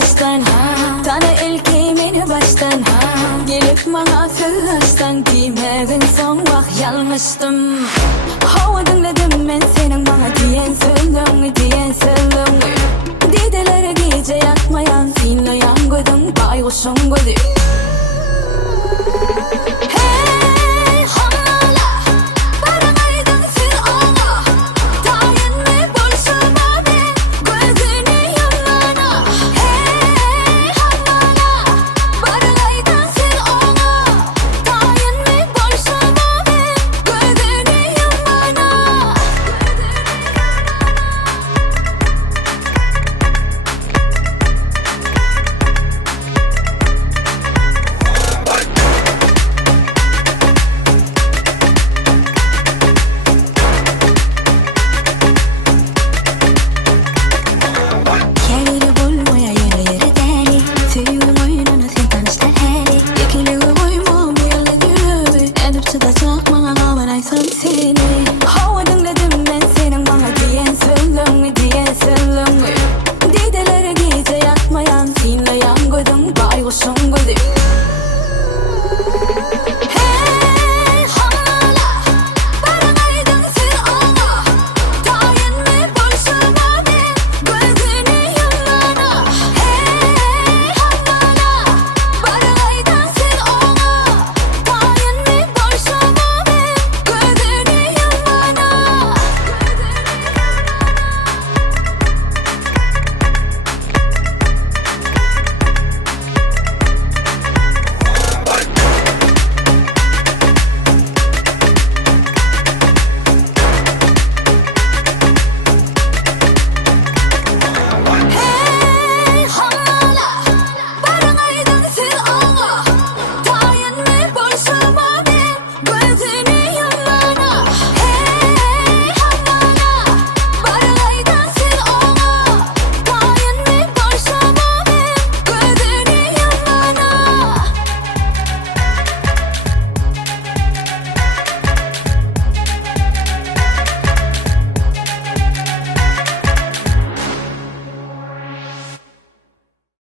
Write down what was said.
baştan Tana ilki meni baştan Gelip bana söz açtan Giymedin son vak yanmıştım Hava dinledim ben senin bana diyen sözün Diyen sözün Dideleri gece yakmayan Dinleyen gözün bayguşun gözü